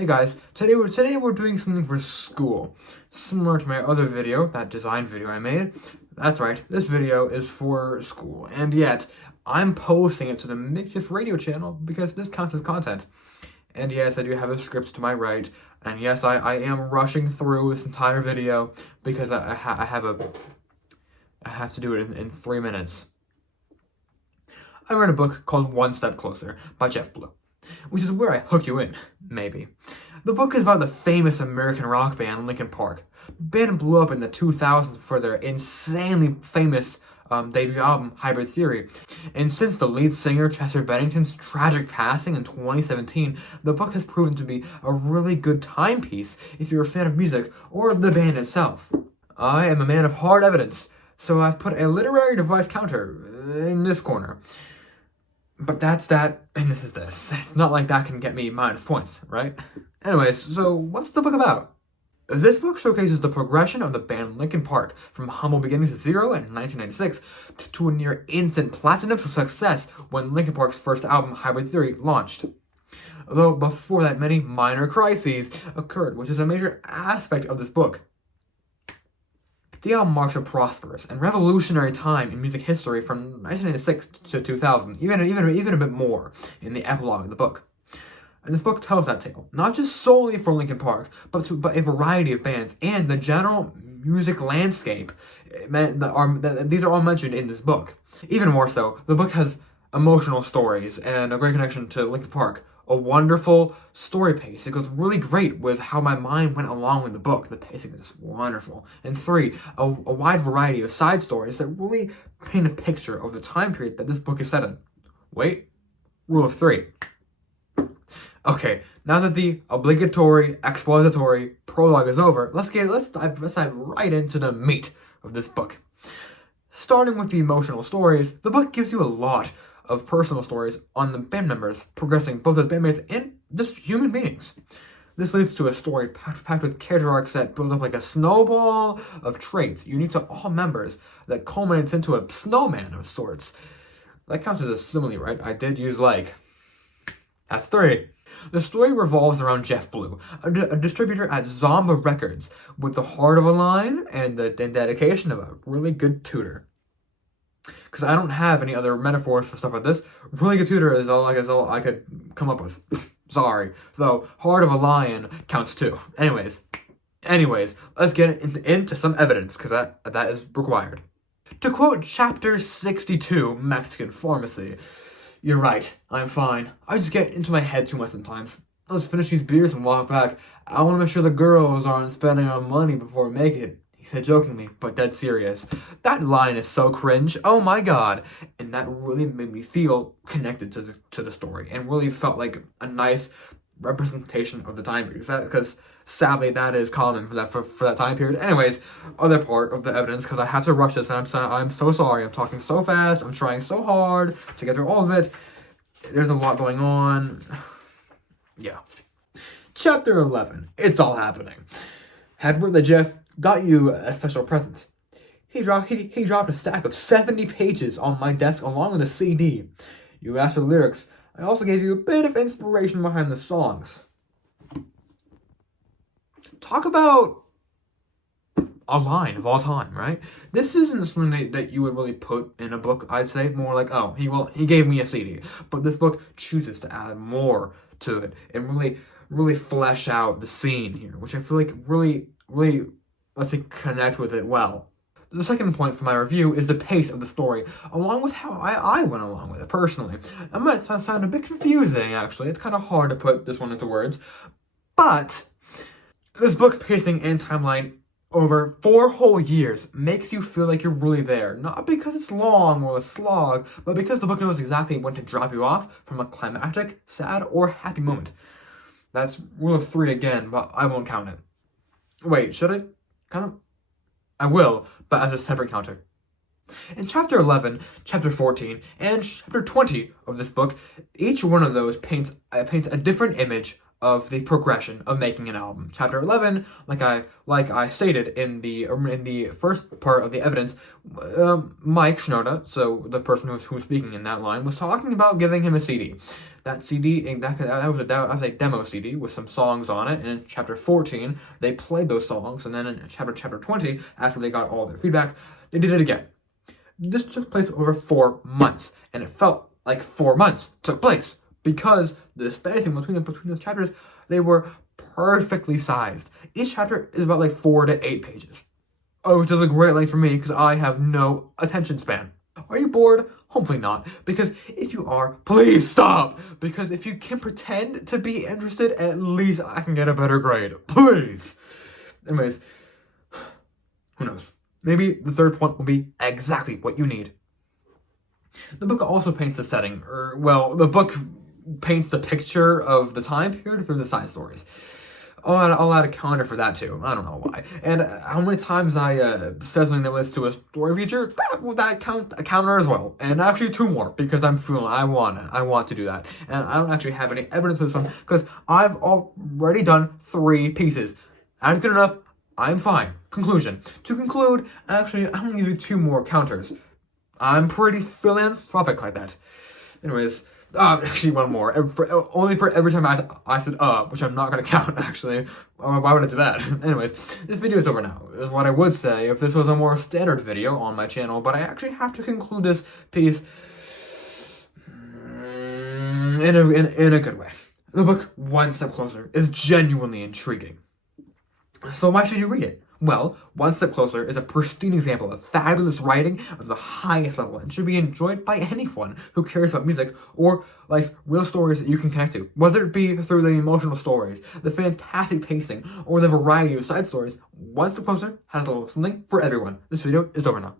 Hey guys, today we're doing something for school. Similar to my other video, that design video I made. That's right, this video is for school. And yet, I'm posting it to the Makeshift Radio channel because this counts as content. And yes, I do have a script to my right. And yes, I am rushing through this entire video because I have to do it in 3 minutes. I read a book called One Step Closer by Jeff Blue, which is where I hook you in, maybe. The book is about the famous American rock band Linkin Park. The band blew up in the 2000s for their insanely famous debut album, Hybrid Theory. And since the lead singer Chester Bennington's tragic passing in 2017, the book has proven to be a really good timepiece if you're a fan of music or the band itself. I am a man of hard evidence, so I've put a literary device counter in this corner. But that's that, and this is this. It's not like that can get me minus points, right? Anyways, so what's the book about? This book showcases the progression of the band Linkin Park from humble beginnings at zero in 1996 to a near instant platinum success when Linkin Park's first album, Hybrid Theory, launched. Though before that, many minor crises occurred, which is a major aspect of this book. The album marks a prosperous and revolutionary time in music history from 1996 to 2000, even a bit more in the epilogue of the book. And this book tells that tale, not just solely for Linkin Park, but a variety of bands and the general music landscape. These are all mentioned in this book. Even more so, the book has emotional stories and a great connection to Linkin Park. A wonderful story pace. It goes really great with how my mind went along with the book. The pacing is wonderful. And 3, a wide variety of side stories that really paint a picture of the time period that this book is set in. Wait, rule of 3. Okay, now that the obligatory expository prologue is over, let's dive right into the meat of this book. Starting with the emotional stories, the book gives you a lot of personal stories on the band members, progressing both as bandmates and just human beings. This leads to a story packed with character arcs that build up like a snowball of traits unique to all members that culminates into a snowman of sorts. That counts as a simile, right? I did use like. That's 3. The story revolves around Jeff Blue, a distributor at Zomba Records, with the heart of a line and the dedication of a really good tutor. Because I don't have any other metaphors for stuff like this. Really good tutor is all I could come up with. Sorry. Though, heart of a lion counts too. Anyways, let's get into some evidence, because that is required. To quote Chapter 62, Mexican Pharmacy, "You're right, I'm fine. I just get into my head too much sometimes. Let's finish these beers and walk back. I want to make sure the girls aren't spending our money before we make it," he said jokingly, but dead serious. That line is so cringe, oh my god. And that really made me feel connected to the story, and really felt like a nice representation of the time period. Because sadly, that is common for that time period. Anyways, other part of the evidence, because I have to rush this, and I'm so sorry. I'm talking so fast. I'm trying so hard to get through all of it. There's a lot going on. Yeah. Chapter 11. It's all happening. Happy birthday, Jeff. Got you a special present. He dropped a stack of 70 pages on my desk along with a CD. You asked for the lyrics. I also gave you a bit of inspiration behind the songs. Talk about a line of all time, right? This isn't something that you would really put in a book, I'd say. More like, oh, he gave me a CD. But this book chooses to add more to it and really flesh out the scene here, which I feel like really lets me connect with it well. The second point for my review is the pace of the story, along with how I went along with it personally. It might sound a bit confusing, actually. It's kind of hard to put this one into words. But this book's pacing and timeline over 4 whole years makes you feel like you're really there. Not because it's long or a slog, but because the book knows exactly when to drop you off from a climactic, sad, or happy moment. That's rule of 3 again, but I won't count it. Wait, should I? I will, but as a separate counter. In Chapter 11, Chapter 14, and Chapter 20 of this book, each one of those paints a different image of the progression of making an album. Chapter 11, like I stated in the first part of the evidence, Mike Shinoda, so the person who was speaking in that line, was talking about giving him a CD. that CD, and that was a demo CD with some songs on it. And in chapter 14, they played those songs, and then in chapter 20, after they got all their feedback, they did it again. This took place over 4 months, and it felt like 4 months took place because the spacing between those chapters, they were perfectly sized. Each chapter is about like 4 to 8 pages. Oh, which is a great length for me because I have no attention span. Are you bored? Hopefully not, because if you are, please stop, because if you can pretend to be interested, at least I can get a better grade. Please. Anyways, who knows? Maybe the third point will be exactly what you need. The book also paints the setting, the book paints the picture of the time period through the side stories. I'll add a counter for that too. I don't know why. And how many times I said something that was to a story feature, that counts a counter as well. And actually 2 more, because I'm feeling I want to do that. And I don't actually have any evidence for this one, because I've already done 3 pieces. That's good enough. I'm fine. Conclusion. To conclude, actually, I'm going to give you 2 more counters. I'm pretty philanthropic like that. Anyways, actually 1 more. Only for every time I said which I'm not going to count, actually. Why would I do that? Anyways, this video is over now, is what I would say if this was a more standard video on my channel, but I actually have to conclude this piece in a good way. The book, One Step Closer, is genuinely intriguing. So why should you read it? Well, One Step Closer is a pristine example of fabulous writing of the highest level and should be enjoyed by anyone who cares about music or likes real stories that you can connect to. Whether it be through the emotional stories, the fantastic pacing, or the variety of side stories, One Step Closer has a little something for everyone. This video is over now.